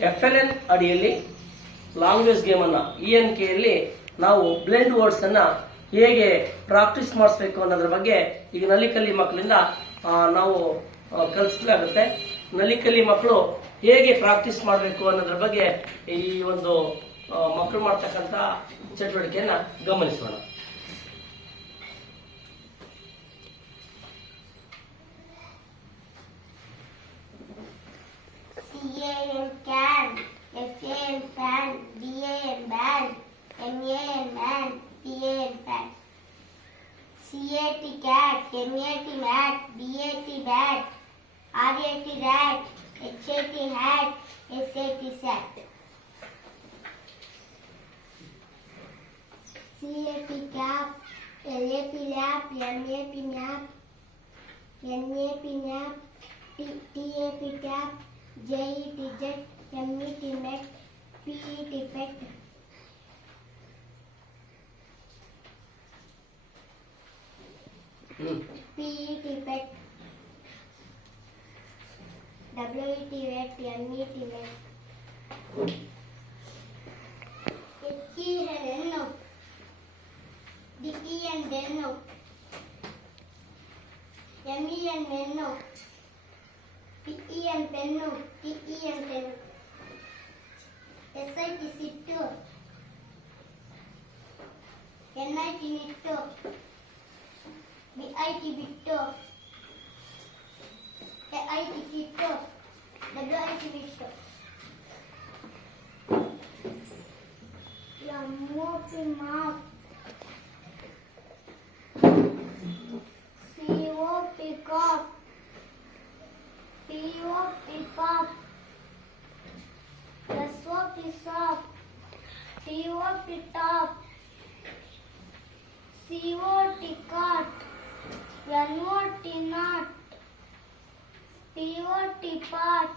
FLN ಅಡಿಯಲ್ಲಿ language game ಅನ್ನ ENK ಯಲ್ಲಿ ನಾವು ಬ್ಲೆಂಡ್ ವರ್ಡ್ಸ್ ಅನ್ನ ಹೇಗೆ ಪ್ರಾಕ್ಟೀಸ್ ಮಾಡಿಸಬೇಕು ಅನ್ನೋದ್ರ ಬಗ್ಗೆ ಈಗ ನಲಿಕಲಿ ಮಕ್ಕಳಿಂದ ನಾವು ಕಲಿಸಲಾಗುತ್ತೆ. ನಲಿಕಲಿ ಮಕ್ಕಳು ಹೇಗೆ ಪ್ರಾಕ್ಟೀಸ್ ಮಾಡಬೇಕು ಅನ್ನೋದ್ರ ಬಗ್ಗೆ ಈ ಒಂದು ಮಕ್ಕಳು ಮಾಡ್ತಕ್ಕಂಥ ಚಟುವಟಿಕೆಯನ್ನ ಗಮನಿಸೋಣ. CAN can, FAN fan, BAN ban, MAN man, PAN fan. CAT cat, MAT mat, BAT bat, RAT rat, HAT hat, SAT sat. CAP cap, LAP lap, MAP map, NAP nap, TAP tap, JET jet, MET met, PET pet. PET pet, WET wet, MET met. HEN DEN deno, MEN meno, PEN penno, TEN tenno, SIT sitto, NIT nitto, BIT bitto, AIT kitto, WIT bitto. MOP map, COP cop, POP pop, SOP sop, TOP top, COT cot, NOT knot, POT pot,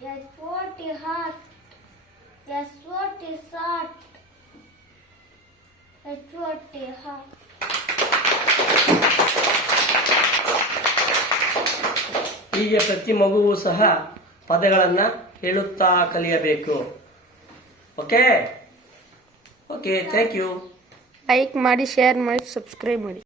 SOT hot, SOT sot, SOT hot. ಹೀಗೆ ಪ್ರತಿ ಮಗುವು ಸಹ ಪದಗಳನ್ನ ಹೇಳುತ್ತಾ ಕಲಿಯಬೇಕು. Okay, thank you. Like ಮಾಡಿ, share ಮಾಡಿ, subscribe ಮಾಡಿ.